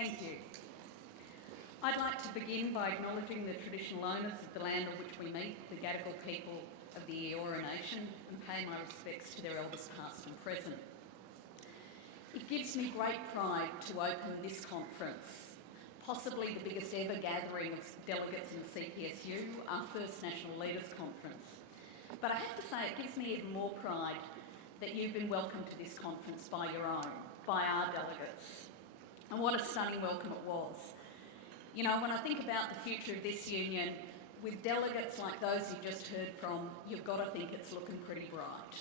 Thank you. I'd like to begin by acknowledging the traditional owners of the land on which we meet, the Gadigal people of the Eora Nation, and pay my respects to their elders past and present. It gives me great pride to open this conference, possibly the biggest ever gathering of delegates in the CPSU, our first National Leaders Conference. But I have to say it gives me even more pride that you've been welcomed to this conference by your own, by our delegates. And what a stunning welcome it was. You know, when I think about the future of this union, with delegates like those you just heard from, you've got to think it's looking pretty bright.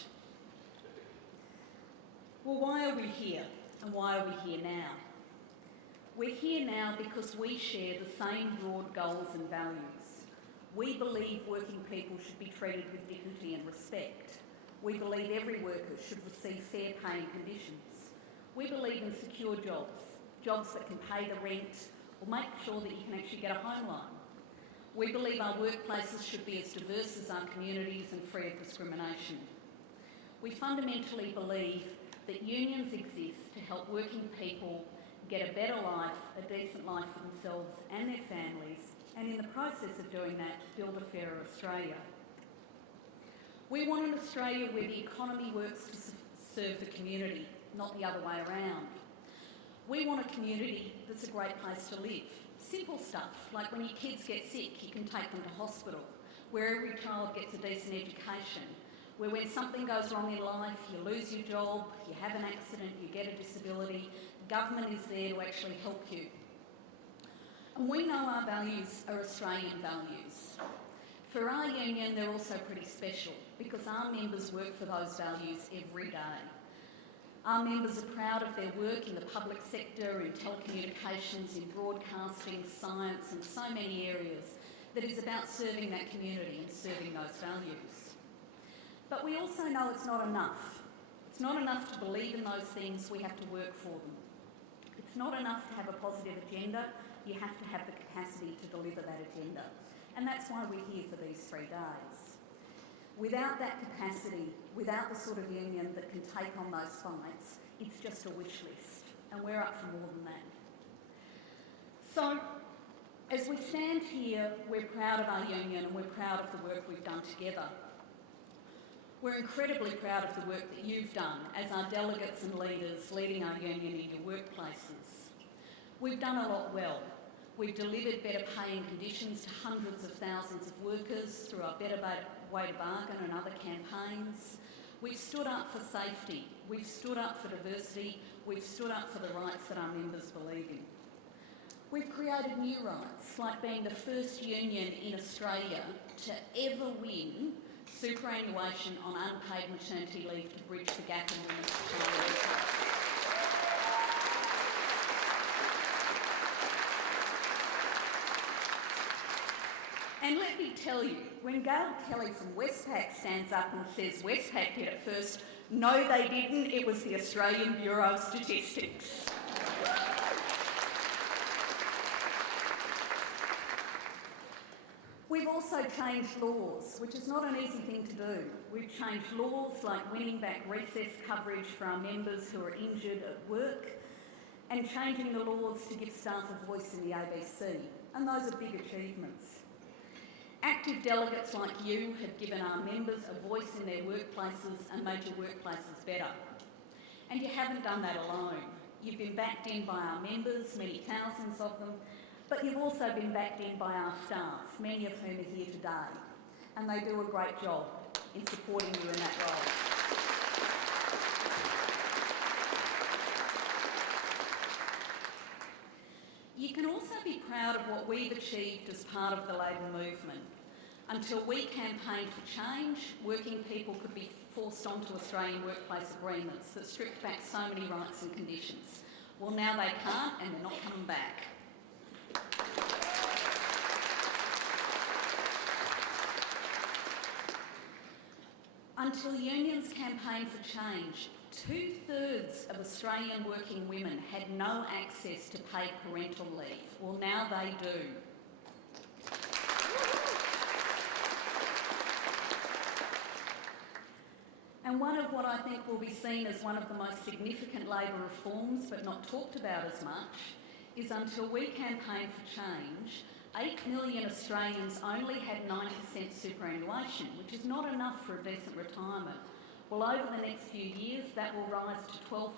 Well, why are we here? And why are we here now? We're here now because we share the same broad goals and values. We believe working people should be treated with dignity and respect. We believe every worker should receive fair pay and conditions. We believe in secure jobs, jobs that can pay the rent or make sure that you can actually get a home loan. We believe our workplaces should be as diverse as our communities and free of discrimination. We fundamentally believe that unions exist to help working people get a better life, a decent life for themselves and their families, and in the process of doing that, build a fairer Australia. We want an Australia where the economy works to serve the community, not the other way around. We want a community that's a great place to live. Simple stuff, like when your kids get sick, you can take them to hospital, where every child gets a decent education, where when something goes wrong in life, you lose your job, you have an accident, you get a disability, government is there to actually help you. And we know our values are Australian values. For our union, they're also pretty special because our members work for those values every day. Our members are proud of their work in the public sector, in telecommunications, in broadcasting, science, and so many areas that is about serving that community and serving those values. But we also know it's not enough. It's not enough to believe in those things, we have to work for them. It's not enough to have a positive agenda, you have to have the capacity to deliver that agenda. And that's why we're here for these 3 days. Without that capacity, without the sort of union that can take on those fights, it's just a wish list, and we're up for more than that. So, as we stand here, we're proud of our union and we're proud of the work we've done together. We're incredibly proud of the work that you've done as our delegates and leaders leading our union in your workplaces. We've done a lot well. We've delivered better pay and conditions to hundreds of thousands of workers through our Better Way to Bargain and other campaigns. We've stood up for safety. We've stood up for diversity. We've stood up for the rights that our members believe in. We've created new rights, like being the first union in Australia to ever win superannuation on unpaid maternity leave to bridge the gap in women's retirement rights. And let me tell you, when Gail Kelly from Westpac stands up and says Westpac did it first, no they didn't, it was the Australian Bureau of Statistics. We've also changed laws, which is not an easy thing to do. We've changed laws like winning back recess coverage for our members who are injured at work and changing the laws to give staff a voice in the ABC, and those are big achievements. Active delegates like you have given our members a voice in their workplaces and made your workplaces better. And you haven't done that alone. You've been backed in by our members, many thousands of them, but you've also been backed in by our staff, many of whom are here today. And they do a great job in supporting you in that role. You can also be proud of what we've achieved as part of the Labour movement. Until we campaigned for change, working people could be forced onto Australian workplace agreements that stripped back so many rights and conditions. Well, now they can't and they're not coming back. Until unions campaigned for change, 2/3 of Australian working women had no access to paid parental leave. Well, now they do. And one of what I think will be seen as one of the most significant Labor reforms, but not talked about as much, is until we campaign for change, 8 million Australians only had 90% superannuation, which is not enough for a decent retirement. Well, over the next few years, that will rise to 12%,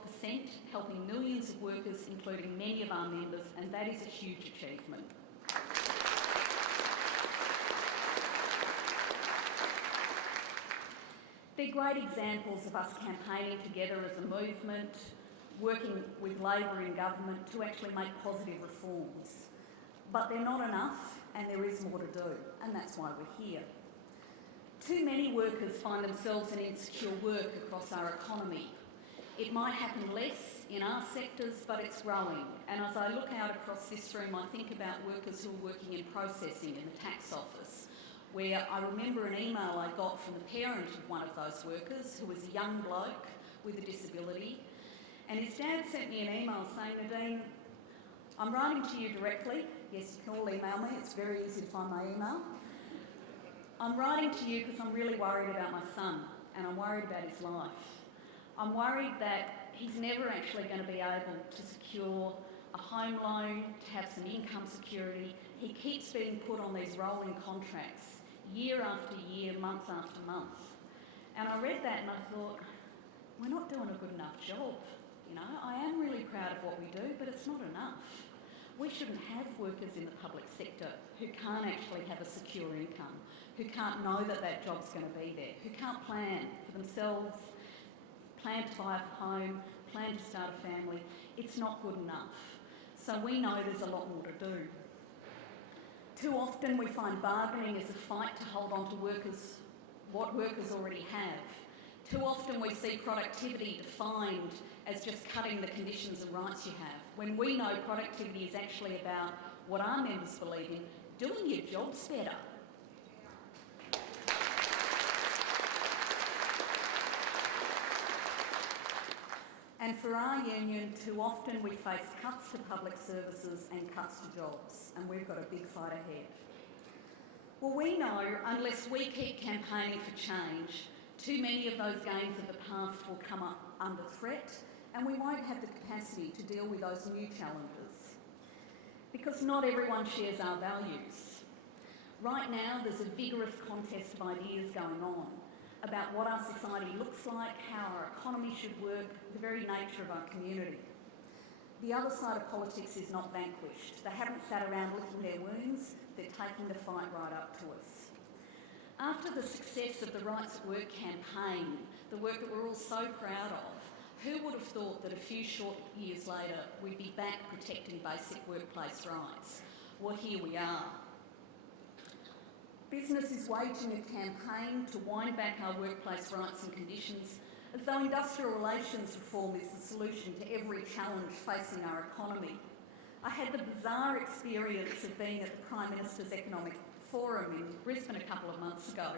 helping millions of workers, including many of our members, and that is a huge achievement. They're great examples of us campaigning together as a movement, working with Labor in government to actually make positive reforms. But they're not enough, and there is more to do, and that's why we're here. Too many workers find themselves in insecure work across our economy. It might happen less in our sectors, but it's growing. And as I look out across this room, I think about workers who are working in processing in the tax office, where I remember an email I got from the parent of one of those workers, who was a young bloke with a disability, and his dad sent me an email saying, Nadine, I'm writing to you directly. Yes, you can all email me, it's very easy to find my email. I'm writing to you because I'm really worried about my son, and I'm worried about his life. I'm worried that he's never actually going to be able to secure a home loan, to have some income security. He keeps being put on these rolling contracts, year after year, month after month. And I read that and I thought, we're not doing a good enough job. You know, I am really proud of what we do, but it's not enough. We shouldn't have workers in the public sector who can't actually have a secure income, who can't know that that job's going to be there, who can't plan for themselves, plan to buy a home, plan to start a family. It's not good enough. So we know there's a lot more to do. Too often we find bargaining is a fight to hold on to what workers already have. Too often we see productivity defined as just cutting the conditions and rights you have, when we know productivity is actually about what our members believe in, doing your jobs better. And for our union, too often we face cuts to public services and cuts to jobs, and we've got a big fight ahead. Well, we know unless we keep campaigning for change, too many of those gains of the past will come up under threat, and we won't have the capacity to deal with those new challenges. Because not everyone shares our values. Right now, there's a vigorous contest of ideas going on about what our society looks like, how our economy should work, the very nature of our community. The other side of politics is not vanquished. They haven't sat around licking their wounds, they're taking the fight right up to us. After the success of the Rights at Work campaign, the work that we're all so proud of, who would have thought that a few short years later we'd be back protecting basic workplace rights? Well, here we are. Business is waging a campaign to wind back our workplace rights and conditions, as though industrial relations reform is the solution to every challenge facing our economy. I had the bizarre experience of being at the Prime Minister's Economic Forum in Brisbane a couple of months ago,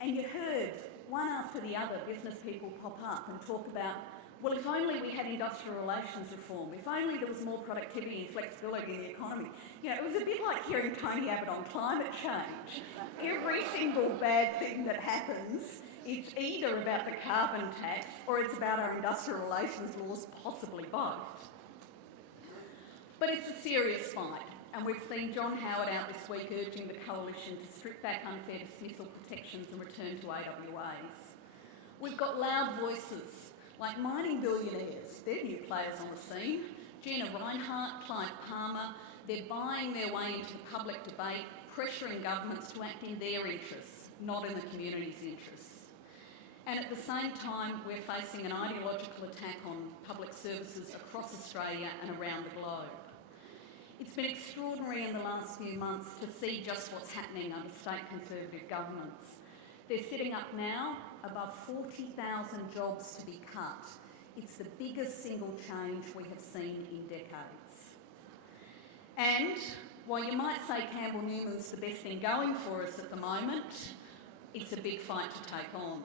and you heard one after the other business people pop up and talk about, well, if only we had industrial relations reform, if only there was more productivity and flexibility in the economy. You know, it was a bit like hearing Tony Abbott on climate change. Every single bad thing that happens, it's either about the carbon tax or it's about our industrial relations laws, possibly both. But it's a serious fight, and we've seen John Howard out this week urging the Coalition to strip back unfair dismissal protections and return to AWAs. We've got loud voices, like mining billionaires. They're new players on the scene. Gina Rinehart, Clive Palmer, they're buying their way into the public debate, pressuring governments to act in their interests, not in the community's interests. And at the same time, we're facing an ideological attack on public services across Australia and around the globe. It's been extraordinary in the last few months to see just what's happening under state Conservative governments. They're sitting up now above 40,000 jobs to be cut. It's the biggest single change we have seen in decades. And while you might say Campbell Newman's the best thing going for us at the moment, it's a big fight to take on.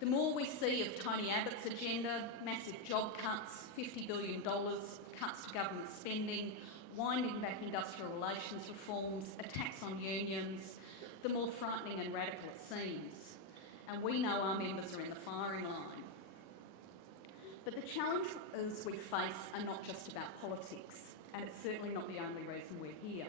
The more we see of Tony Abbott's agenda, massive job cuts, $50 billion, cuts to government spending, winding back industrial relations reforms, attacks on unions, the more frightening and radical it seems. And we know our members are in the firing line. But the challenges we face are not just about politics, and it's certainly not the only reason we're here.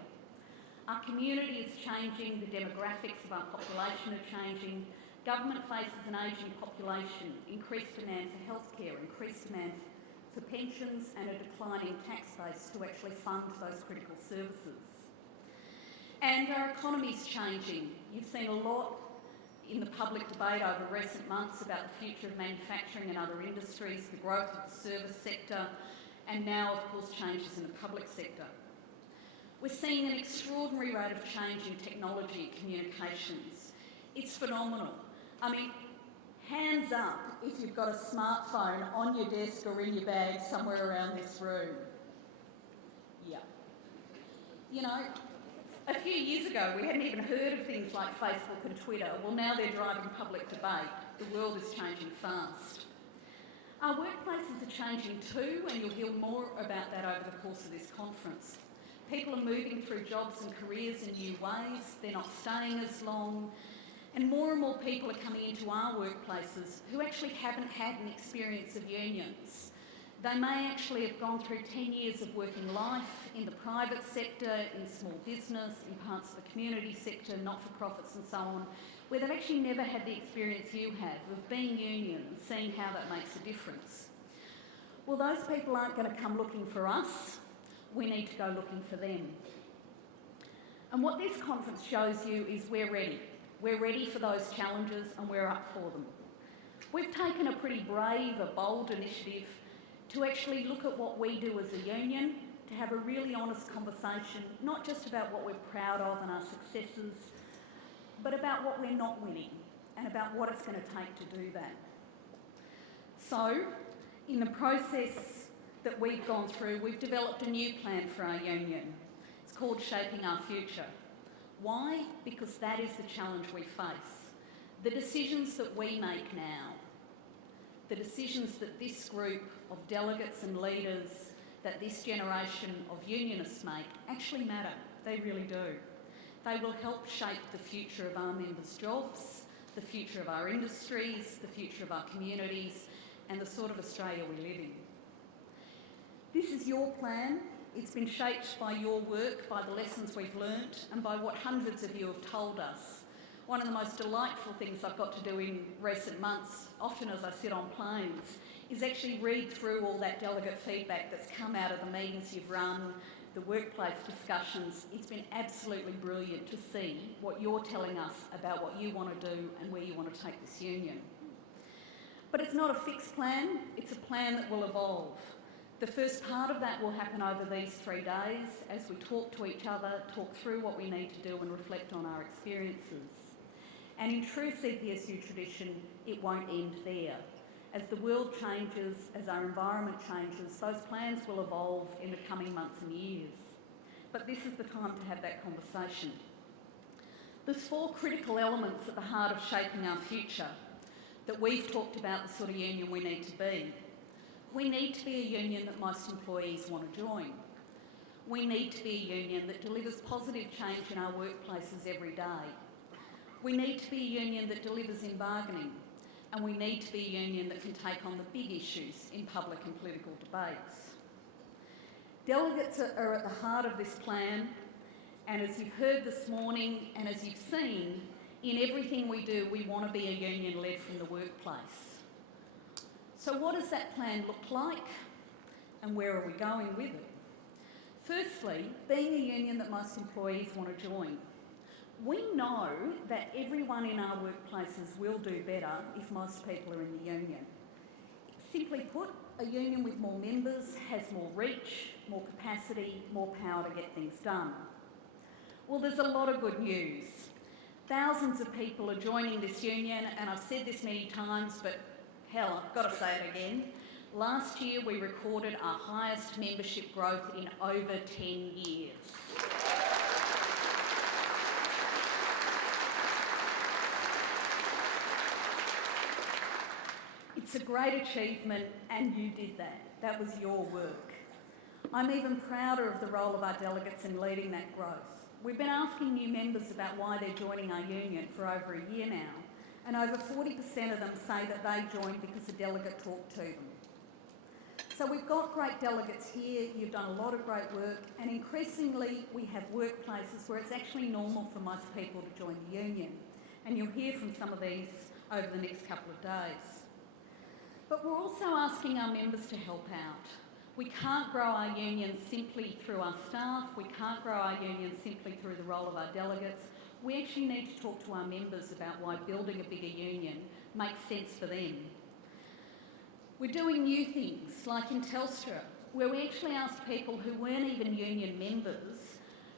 Our community is changing, the demographics of our population are changing, government faces an ageing population, increased demand for healthcare, increased demand for pensions and a declining tax base to actually fund those critical services. And our economy's changing. You've seen a lot in the public debate over recent months about the future of manufacturing and other industries, the growth of the service sector, and now, of course, changes in the public sector. We're seeing an extraordinary rate of change in technology and communications. It's phenomenal. I mean, hands up if you've got a smartphone on your desk or in your bag somewhere around this room. Yeah. You know, a few years ago we hadn't even heard of things like Facebook and Twitter. Well, now they're driving public debate. The world is changing fast. Our workplaces are changing too, and you'll hear more about that over the course of this conference. People are moving through jobs and careers in new ways, they're not staying as long, and more people are coming into our workplaces who actually haven't had an experience of unions. They may actually have gone through 10 years of working life in the private sector, in small business, in parts of the community sector, not-for-profits and so on, where they've actually never had the experience you have of being union and seeing how that makes a difference. Well, those people aren't going to come looking for us. We need to go looking for them. And what this conference shows you is we're ready. We're ready for those challenges and we're up for them. We've taken a pretty brave, a bold initiative to actually look at what we do as a union, to have a really honest conversation, not just about what we're proud of and our successes, but about what we're not winning and about what it's going to take to do that. So, in the process that we've gone through, we've developed a new plan for our union. It's called Shaping Our Future. Why? Because that is the challenge we face. The decisions that we make now, the decisions that this group of delegates and leaders, that this generation of unionists make, actually matter. They really do. They will help shape the future of our members' jobs, the future of our industries, the future of our communities, and the sort of Australia we live in. This is your plan. It's been shaped by your work, by the lessons we've learnt, and by what hundreds of you have told us. One of the most delightful things I've got to do in recent months, often as I sit on planes, is actually read through all that delegate feedback that's come out of the meetings you've run, the workplace discussions. It's been absolutely brilliant to see what you're telling us about what you want to do and where you want to take this union. But it's not a fixed plan, it's a plan that will evolve. The first part of that will happen over these 3 days as we talk to each other, talk through what we need to do and reflect on our experiences. And in true CPSU tradition, it won't end there. As the world changes, as our environment changes, those plans will evolve in the coming months and years. But this is the time to have that conversation. There's 4 critical elements at the heart of shaping our future that we've talked about the sort of union we need to be. We need to be a union that most employees want to join. We need to be a union that delivers positive change in our workplaces every day. We need to be a union that delivers in bargaining, and we need to be a union that can take on the big issues in public and political debates. Delegates are at the heart of this plan, and as you've heard this morning and as you've seen, in everything we do, we want to be a union led from the workplace. So what does that plan look like, and where are we going with it? Firstly, being a union that most employees want to join. We know that everyone in our workplaces will do better if most people are in the union. Simply put, a union with more members has more reach, more capacity, more power to get things done. Well, there's a lot of good news. Thousands of people are joining this union, and I've said this many times, but hell, I've got to say it again. Last year we recorded our highest membership growth in over 10 years. It's a great achievement, and you did that. That was your work. I'm even prouder of the role of our delegates in leading that growth. We've been asking new members about why they're joining our union for over a year now, and over 40% of them say that they joined because a delegate talked to them. So we've got great delegates here, you've done a lot of great work, and increasingly we have workplaces where it's actually normal for most people to join the union. And you'll hear from some of these over the next couple of days. But we're also asking our members to help out. We can't grow our union simply through our staff, we can't grow our union simply through the role of our delegates. We actually need to talk to our members about why building a bigger union makes sense for them. We're doing new things, like in Telstra, where we actually asked people who weren't even union members,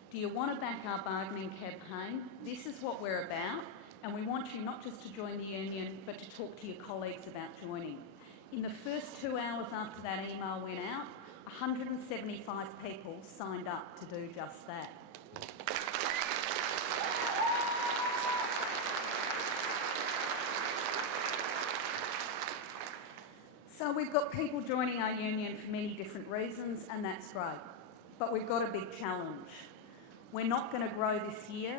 do you want to back our bargaining campaign? This is what we're about, and we want you not just to join the union, but to talk to your colleagues about joining. In the first 2 hours after that email went out, 175 people signed up to do just that. So we've got people joining our union for many different reasons, and that's great. But we've got a big challenge. We're not going to grow this year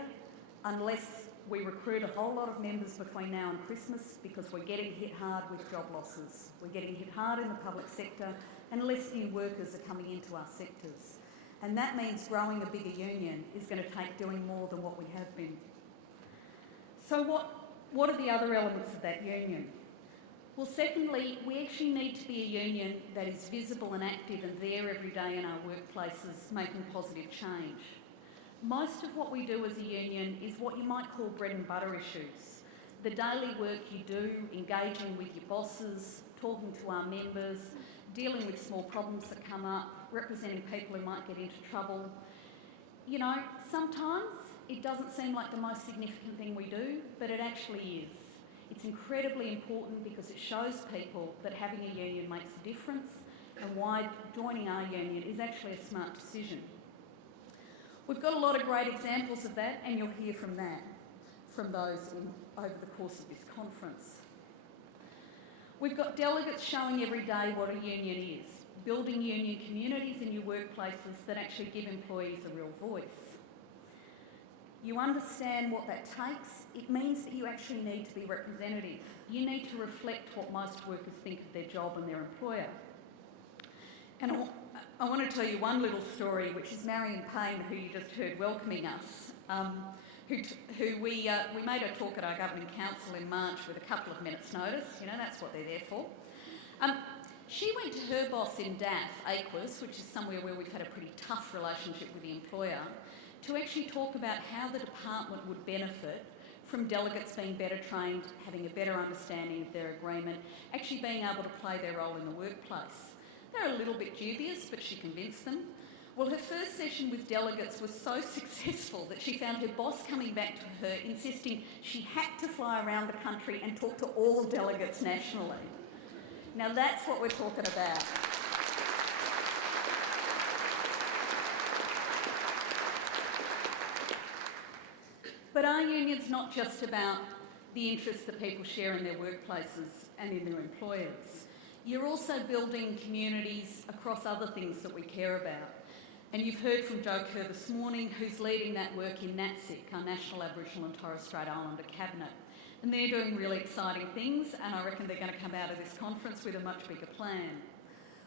unless we recruit a whole lot of members between now and Christmas, because we're getting hit hard with job losses. We're getting hit hard in the public sector, and less new workers are coming into our sectors. And that means growing a bigger union is going to take doing more than what we have been. So what are the other elements of that union? Well, secondly, we actually need to be a union that is visible and active and there every day in our workplaces, making positive change. Most of what we do as a union is what you might call bread and butter issues. The daily work you do, engaging with your bosses, talking to our members, dealing with small problems that come up, representing people who might get into trouble. You know, sometimes it doesn't seem like the most significant thing we do, but it actually is. It's incredibly important because it shows people that having a union makes a difference and why joining our union is actually a smart decision. We've got a lot of great examples of that, and you'll hear from those over the course of this conference. We've got delegates showing every day what a union is, building union communities in your workplaces that actually give employees a real voice. You understand what that takes. It means that you actually need to be representative. You need to reflect what most workers think of their job and their employer. And I want to tell you one little story, which is Marion Payne, who you just heard welcoming us, who we made her talk at our Governing Council in March with a couple of minutes' notice. You know, that's what they're there for. She went to her boss in DAF, Aquis, which is somewhere where we've had a pretty tough relationship with the employer, to actually talk about how the department would benefit from delegates being better trained, having a better understanding of their agreement, actually being able to play their role in the workplace. They're a little bit dubious, but she convinced them. Well, her first session with delegates was so successful that she found her boss coming back to her, insisting she had to fly around the country and talk to all delegates nationally. Now that's what we're talking about. But our union's not just about the interests that people share in their workplaces and in their employers. You're also building communities across other things that we care about. And you've heard from Joe Kerr this morning, who's leading that work in NATSIC, our National Aboriginal and Torres Strait Islander Cabinet. And they're doing really exciting things, and I reckon they're going to come out of this conference with a much bigger plan.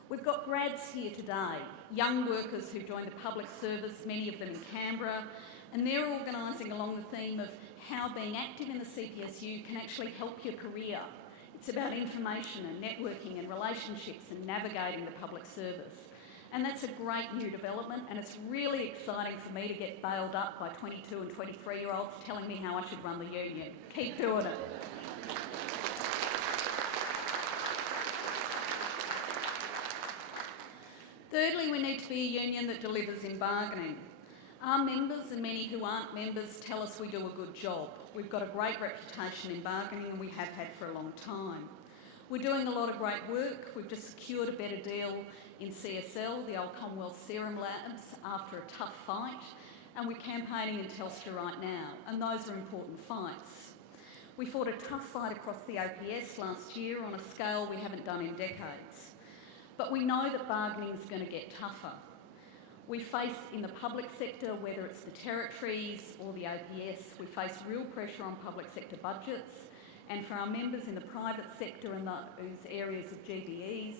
We've got grads here today, young workers who joined the public service, many of them in Canberra, and they're organising along the theme of how being active in the CPSU can actually help your career. It's about information and networking and relationships and navigating the public service. And that's a great new development, and it's really exciting for me to get bailed up by 22 and 23-year-olds telling me how I should run the union. Keep doing it. Thirdly, we need to be a union that delivers in bargaining. Our members, and many who aren't members, tell us we do a good job. We've got a great reputation in bargaining, and we have had for a long time. We're doing a lot of great work. We've just secured a better deal in CSL, the old Commonwealth Serum Labs, after a tough fight, and we're campaigning in Telstra right now, and those are important fights. We fought a tough fight across the OPS last year on a scale we haven't done in decades. But we know that bargaining is going to get tougher. We face in the public sector, whether it's the territories or the OPS, we face real pressure on public sector budgets, and for our members in the private sector and those areas of GBEs,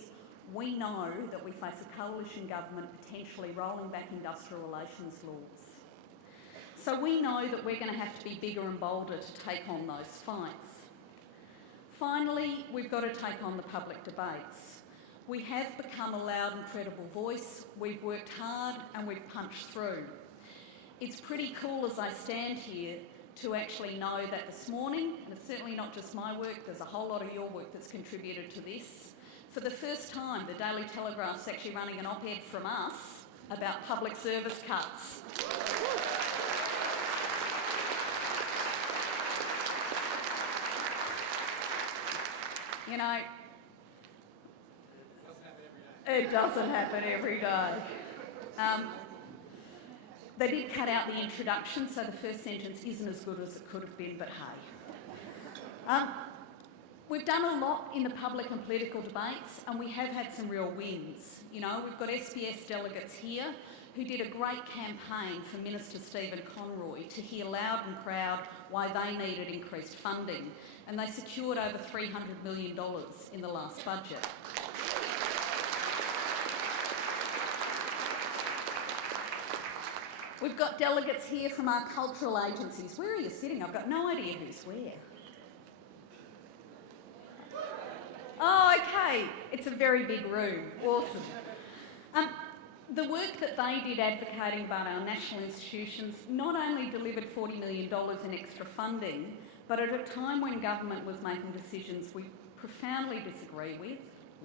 we know that we face a coalition government potentially rolling back industrial relations laws. So we know that we're going to have to be bigger and bolder to take on those fights. Finally, we've got to take on the public debates. We have become a loud and credible voice, we've worked hard and we've punched through. It's pretty cool as I stand here to actually know that this morning, and it's certainly not just my work, there's a whole lot of your work that's contributed to this. For the first time, the Daily Telegraph's actually running an op-ed from us about public service cuts. You know, it doesn't happen every day. They did cut out the introduction, so the first sentence isn't as good as it could have been, but hey. We've done a lot in the public and political debates, and we have had some real wins. You know, we've got SPS delegates here who did a great campaign for Minister Stephen Conroy to hear loud and proud why they needed increased funding, and they secured over $300 million in the last budget. We've got delegates here from our cultural agencies. Where are you sitting? I've got no idea who's where. Oh, okay. It's a very big room. Awesome. The work that they did advocating about our national institutions not only delivered $40 million in extra funding, but at a time when government was making decisions we profoundly disagree with,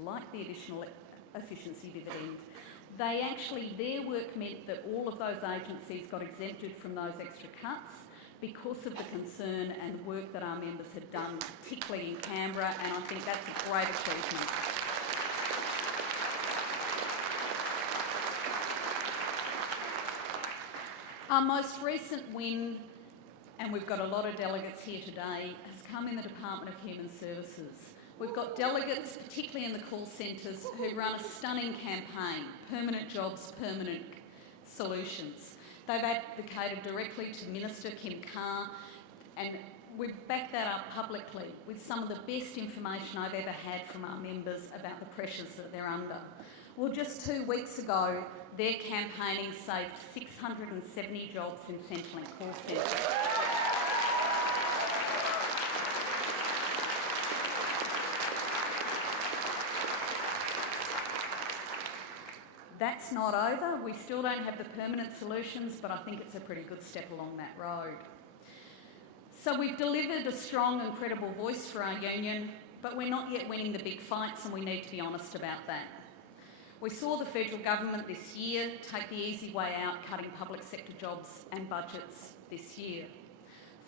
like the additional efficiency dividend, their work meant that all of those agencies got exempted from those extra cuts because of the concern and work that our members had done, particularly in Canberra, and I think that's a great achievement. Our most recent win, and we've got a lot of delegates here today, has come in the Department of Human Services. We've got delegates, particularly in the call centres, who run a stunning campaign, Permanent Jobs, Permanent Solutions. They've advocated directly to Minister Kim Carr, and we've backed that up publicly with some of the best information I've ever had from our members about the pressures that they're under. Well, just 2 weeks ago, their campaigning saved 670 jobs in Centrelink call centres. That's not over. We still don't have the permanent solutions, but I think it's a pretty good step along that road. So we've delivered a strong and credible voice for our union, but we're not yet winning the big fights, and we need to be honest about that. We saw the federal government this year take the easy way out, cutting public sector jobs and budgets this year.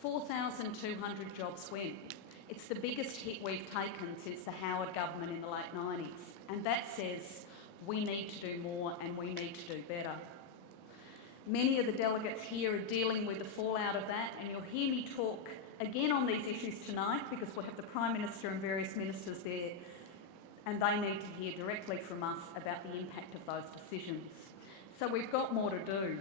4,200 jobs went. It's the biggest hit we've taken since the Howard government in the late 90s, and that says we need to do more and we need to do better. Many of the delegates here are dealing with the fallout of that, and you'll hear me talk again on these issues tonight because we'll have the Prime Minister and various ministers there, and they need to hear directly from us about the impact of those decisions. So we've got more to do.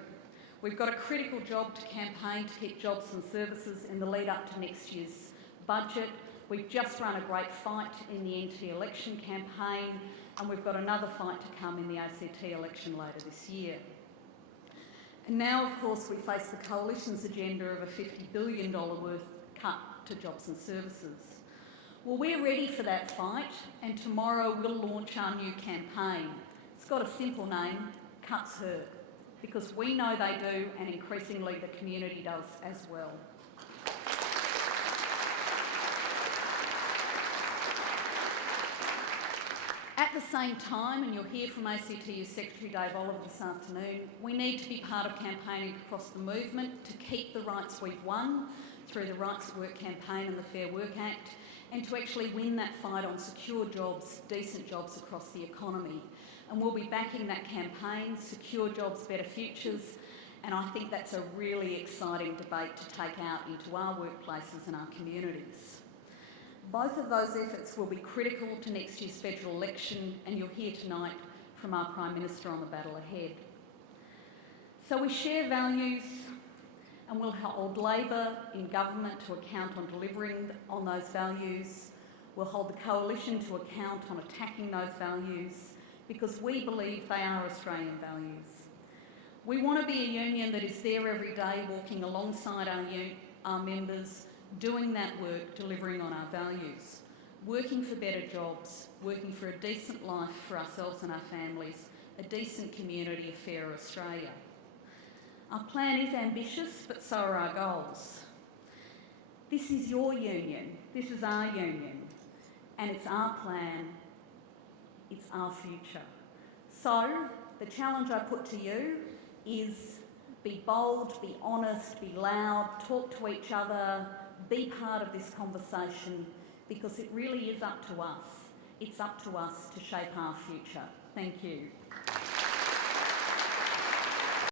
We've got a critical job to campaign to keep jobs and services in the lead up to next year's budget. We've just run a great fight in the NT election campaign, and we've got another fight to come in the ACT election later this year. And now, of course, we face the Coalition's agenda of a $50 billion worth cut to jobs and services. Well, we're ready for that fight, and tomorrow we'll launch our new campaign. It's got a simple name, Cuts Hurt, because we know they do, and increasingly the community does as well. At the same time, and you'll hear from ACTU Secretary Dave Oliver this afternoon, we need to be part of campaigning across the movement to keep the rights we've won through the Rights to Work campaign and the Fair Work Act, and to actually win that fight on secure jobs, decent jobs across the economy. And we'll be backing that campaign, Secure Jobs, Better Futures, and I think that's a really exciting debate to take out into our workplaces and our communities. Both of those efforts will be critical to next year's federal election, and you'll hear tonight from our Prime Minister on the battle ahead. So we share values, and we'll hold Labor in government to account on delivering on those values. We'll hold the Coalition to account on attacking those values, because we believe they are Australian values. We want to be a union that is there every day, walking alongside our members, doing that work, delivering on our values, working for better jobs, working for a decent life for ourselves and our families, a decent community, a fairer Australia. Our plan is ambitious, but so are our goals. This is your union, this is our union, and it's our plan, it's our future. So, the challenge I put to you is be bold, be honest, be loud, talk to each other, be part of this conversation, because it really is up to us. It's up to us to shape our future. Thank you.